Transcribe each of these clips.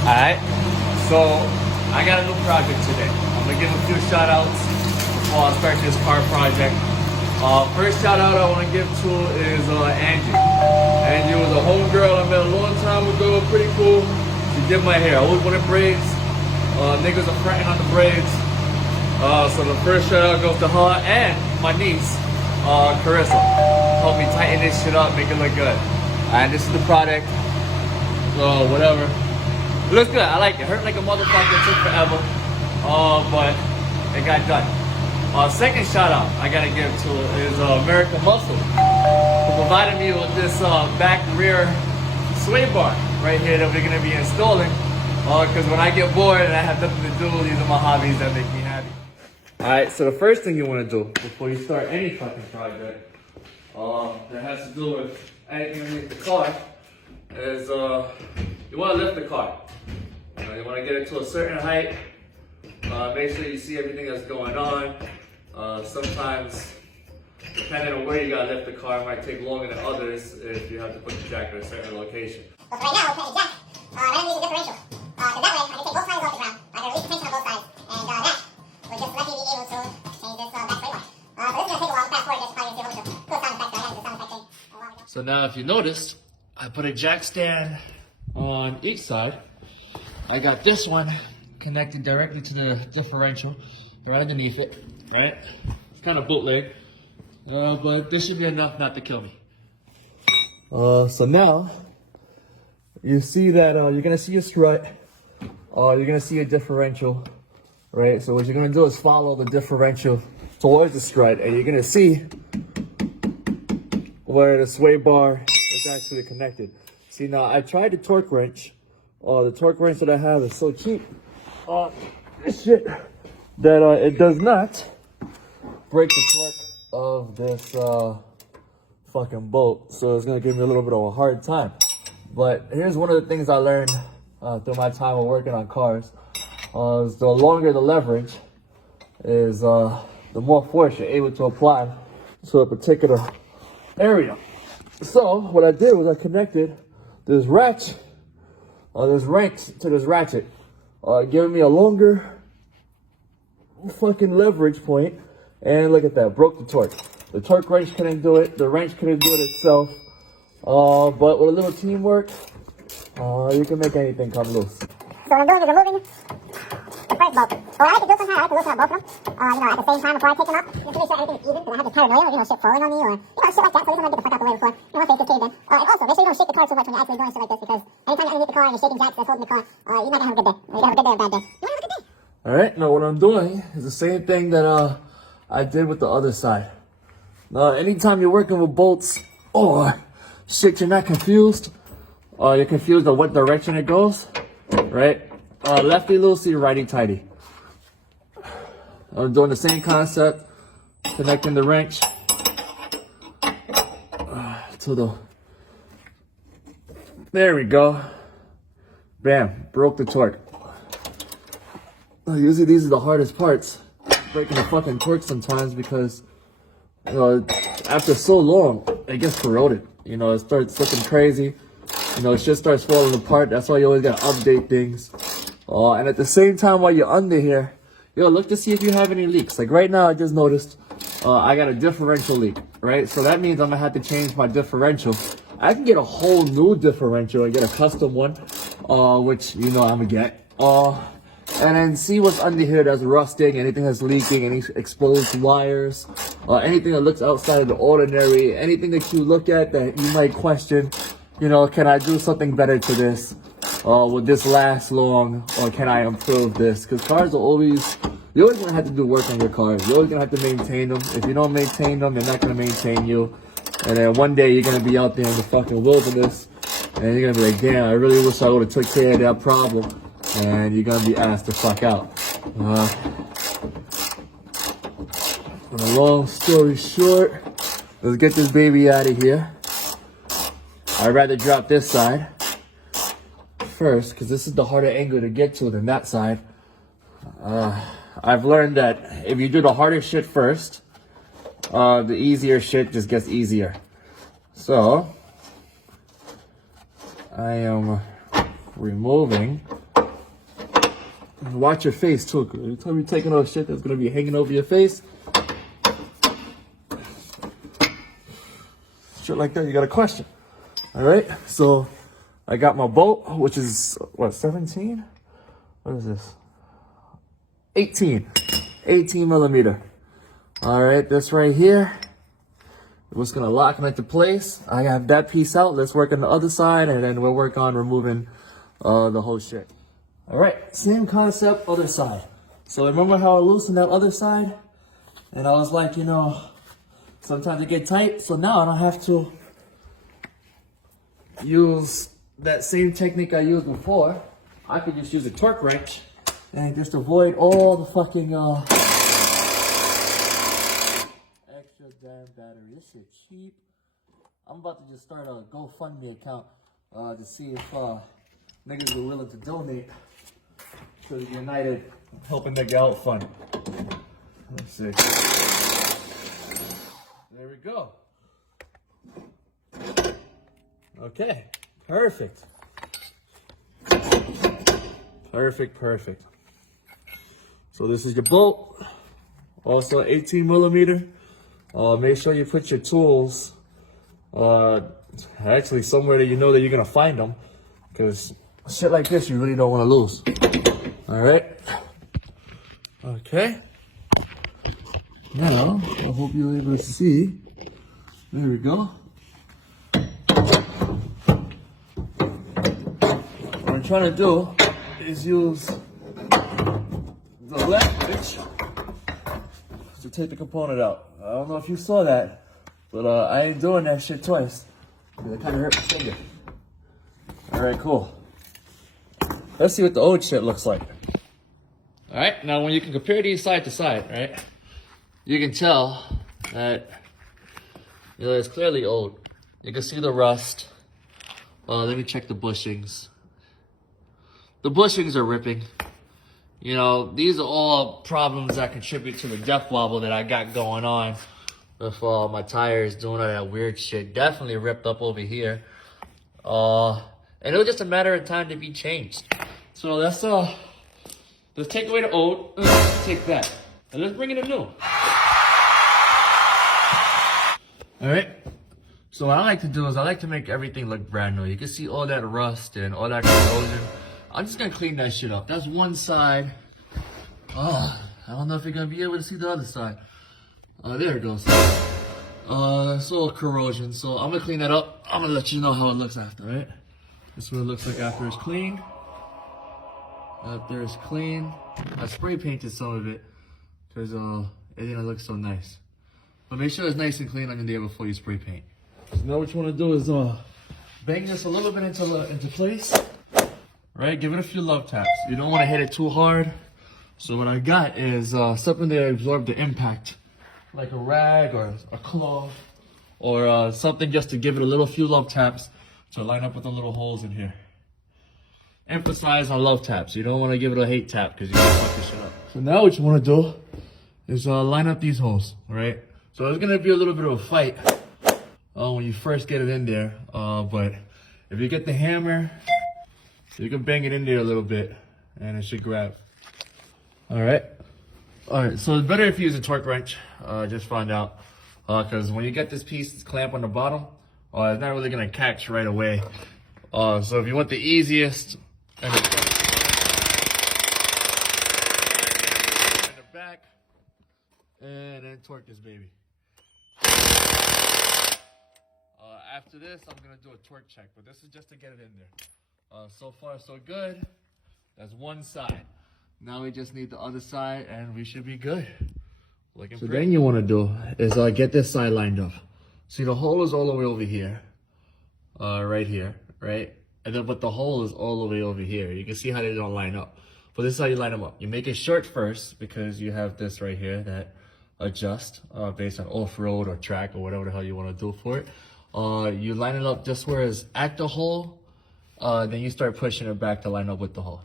Alright, so I got a new project today. I'm gonna give a few shout outs before I start this car project. First shout out I want to give to is Angie. Angie was a homegirl I met a long time ago, pretty cool. She did my hair. I always wanted braids. Niggas are fronting on the braids. So the first shout out goes to her and my niece, Carissa. Help me tighten this shit up, make it look good. And this is the product. Whatever. It looks good. I like it. Hurt like a motherfucker. It took forever. But it got done. Second shout out I gotta give to is American Muscle, who provided me with this back rear sway bar right here that we're gonna be installing. Because when I get bored and I have nothing to do, these are my hobbies that make me happy. Alright, so the first thing you want to do before you start any fucking project that has to do with anything underneath the car is you want to lift the car. You want to get it to a certain height. Make sure you see everything that's going on. Sometimes, depending on where you gotta lift the car, it might take longer than others if you have to put the jack at a certain location. But right now, we're putting a jack. I don't use a differential. Because that way, I can take both sides off the ground. I can release the tension on both sides. And that will just let me be able to change this back sway bar. So this is going to take a while to fast forward this. Probably going to see a whole bunch of cool sound effects. I got the sound effect thing a while ago. So now if you noticed, I put a jack stand on each side. I got this one connected directly to the differential right underneath it, right? It's kind of bootleg, but this should be enough not to kill me. So now, you see that you're gonna see a strut, you're gonna see a differential, right? So what you're gonna do is follow the differential towards the strut, and you're gonna see where the sway bar is actually connected. See, now I tried the torque wrench. The torque wrench that I have is so cheap, shit, that it does not break the torque of this fucking bolt. So it's gonna give me a little bit of a hard time. But here's one of the things I learned through my time of working on cars. Is the longer the leverage is, the more force you're able to apply to a particular area. So what I did was I connected this wrench to this ratchet, giving me a longer fucking leverage point. And look at that, broke the torque. The torque wrench couldn't do it, the wrench couldn't do it itself. But with a little teamwork, you can make anything come loose. So what I'm doing is removing the first bolt. So what I like to do sometimes, I like to loosen up both of them. At the same time before I take them up, just to make sure everything's even, because I have this paranoia of, shit falling on me or, shit like that. So you don't get the fuck out the way before, once they get caved in. And also, make sure you don't shake the car too much when you're actually doing shit like this, because anytime you're underneath the car and you're shaking jacks that's holding the car, you might not have a good day. You might have a good day or a bad day. You might have a good day. Alright, now what I'm doing is the same thing that I did with the other side. Now, anytime you're working with bolts, shit, you're not confused, you're confused on what direction it goes, right? Lefty loosey, righty tighty. I'm doing the same concept, connecting the wrench to the, there we go. Bam, broke the torque. Usually these are the hardest parts, breaking the fucking torque sometimes, because after so long it gets corroded. It starts looking crazy. Shit starts falling apart. That's why you always gotta update things. And at the same time, while you're under here, look to see if you have any leaks. Like right now, I just noticed I got a differential leak, right? So that means I'm gonna have to change my differential. I can get a whole new differential and get a custom one, which I'm gonna get. And then see what's under here that's rusting, anything that's leaking, any exposed wires, anything that looks outside of the ordinary, anything that you look at that you might question, can I do something better to this? Will this last long, or can I improve this? Because cars are always, you're always gonna have to do work on your cars. You're always gonna have to maintain them. If you don't maintain them, they're not gonna maintain you. And then one day you're gonna be out there in the fucking wilderness, and you're gonna be like, damn, I really wish I would have took care of that problem. And you're gonna be asked to fuck out. And a long story short, let's get this baby out of here. I'd rather drop this side first, because this is the harder angle to get to than that side. I've learned that if you do the harder shit first, the easier shit just gets easier. So, I am removing watch your face too. Cause every time you're taking off shit that's gonna be hanging over your face, shit like that, you gotta question. All right, so I got my bolt, which is what, 17? What is this? 18 millimeter. All right, this right here, what's gonna lock them into place. I have that piece out. Let's work on the other side, and then we'll work on removing the whole shit. All right, same concept, other side. So remember how I loosened that other side? And I was like, you know, sometimes it get tight. So now I don't have to use that same technique I used before. I could just use a torque wrench and just avoid all the fucking extra damn battery. This shit cheap. I'm about to just start a GoFundMe account to see if niggas are willing to donate to the United Helping Nigga Out Fund. Let's see. There we go. Okay, perfect. Perfect. So this is your bolt, also 18 millimeter. Make sure you put your tools actually somewhere that you know that you're gonna find them, because shit like this you really don't want to lose. All right. Okay. Now I hope you're able to see. There we go. What I'm trying to do is use the leverage to take the component out. I don't know if you saw that, but I ain't doing that shit twice, because it kind of hurt my finger. All right, cool. Let's see what the old shit looks like. All right, now when you can compare these side to side, right, you can tell that, you know, it's clearly old. You can see the rust. Let me check the bushings. The bushings are ripping. You know, these are all problems that contribute to the death wobble that I got going on with my tires doing all that weird shit. Definitely ripped up over here. And it was just a matter of time to be changed. So let's take away the old, let's take that, and let's bring in the new. All right. So what I like to do is I like to make everything look brand new. You can see all that rust and all that corrosion. I'm just gonna clean that shit up. That's one side. I don't know if you're gonna be able to see the other side. There it goes. It's a little corrosion. So I'm gonna clean that up. I'm gonna let you know how it looks after, right? This is what it looks like after it's clean. After it's clean. I spray painted some of it because it didn't look so nice. But make sure it's nice and clean on your there before you spray paint. So now what you want to do is bang this a little bit into place. Right, give it a few love taps. You don't want to hit it too hard. So what I got is something to absorb the impact, like a rag or a cloth, or something just to give it a few love taps to line up with the little holes in here. Emphasize on love taps. You don't want to give it a hate tap because you're gonna fuck this shit up. So now what you want to do is line up these holes, right? So it's gonna be a little bit of a fight when you first get it in there, but if you get the hammer, you can bang it in there a little bit and it should grab. All right, so it's better if you use a torque wrench. Just found out, because when you get this piece, this clamp on the bottom, it's not really gonna catch right away. So if you want the easiest, and the back, and then torque this baby. After this, I'm gonna do a torque check, but this is just to get it in there. So far, so good. That's one side. Now we just need the other side, and we should be good. So then you want to do is get this side lined up. See, the hole is all the way over here, right here, right? And then, but the hole is all the way over here. You can see how they don't line up. But this is how you line them up. You make it short first because you have this right here that adjusts based on off-road or track or whatever the hell you want to do for it. You line it up just where it's at the hole. Then you start pushing it back to line up with the hole.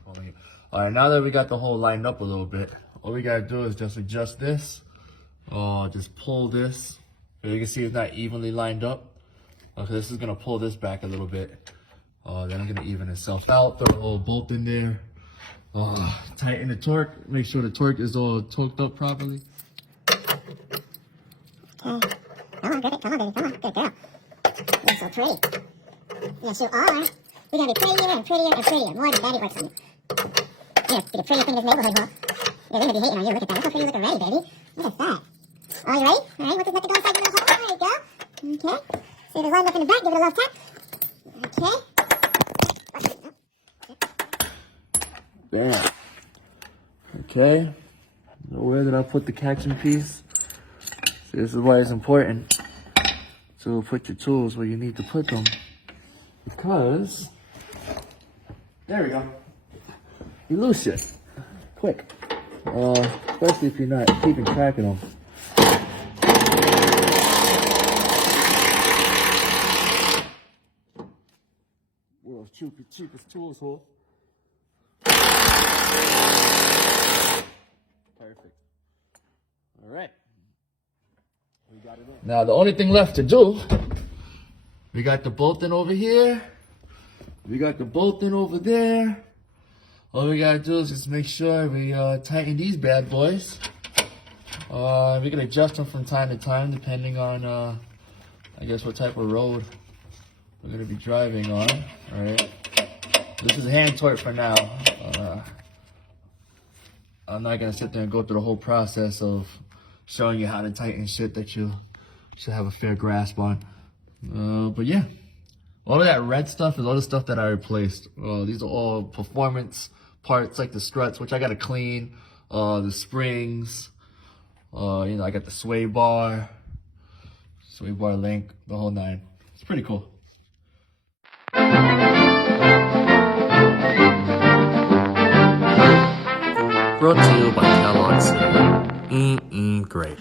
All right, now that we got the hole lined up a little bit, all we gotta do is just adjust this. Just pull this. You can see it's not evenly lined up. Okay, this is gonna pull this back a little bit. Then I'm gonna even itself out, throw a little bolt in there. Tighten the torque. Make sure the torque is all torqued up properly. Okay. Come on, baby. Come on, baby. Come on. Good girl. You're so pretty. Yeah, shoot, all right. You're gonna be prettier and prettier and prettier. More than daddy works on you. You're the prettiest thing in this neighborhood, huh? Yeah, they're gonna be hating on you. Look at that. Look how pretty you look already, baby. Look at that. Are you ready? All right, want this nut to go inside your little hole? There you go. Okay. See if it's lined up in the back. Give it a little tap. Okay. Bam. Okay. Now where did I put the catching piece? See, this is why it's important to put your tools where you need to put them. Because, there we go. You lose shit. Quick. Especially if you're not keeping track of them. World's cheapest tools, hole. Perfect. All right. We got it in. Now the only thing left to do, we got the bolting over here. We got the bolting over there. All we gotta do is just make sure we tighten these bad boys. We can adjust them from time to time depending on, I guess, what type of road we're gonna be driving on. All right. This is hand torque for now. I'm not gonna sit there and go through the whole process of showing you how to tighten shit that you should have a fair grasp on. But yeah, all of that red stuff is all the stuff that I replaced. These are all performance parts like the struts, which I gotta clean. The springs, you know, I got the sway bar link, the whole nine. It's pretty cool. Brought to you by Kellogg's. Great.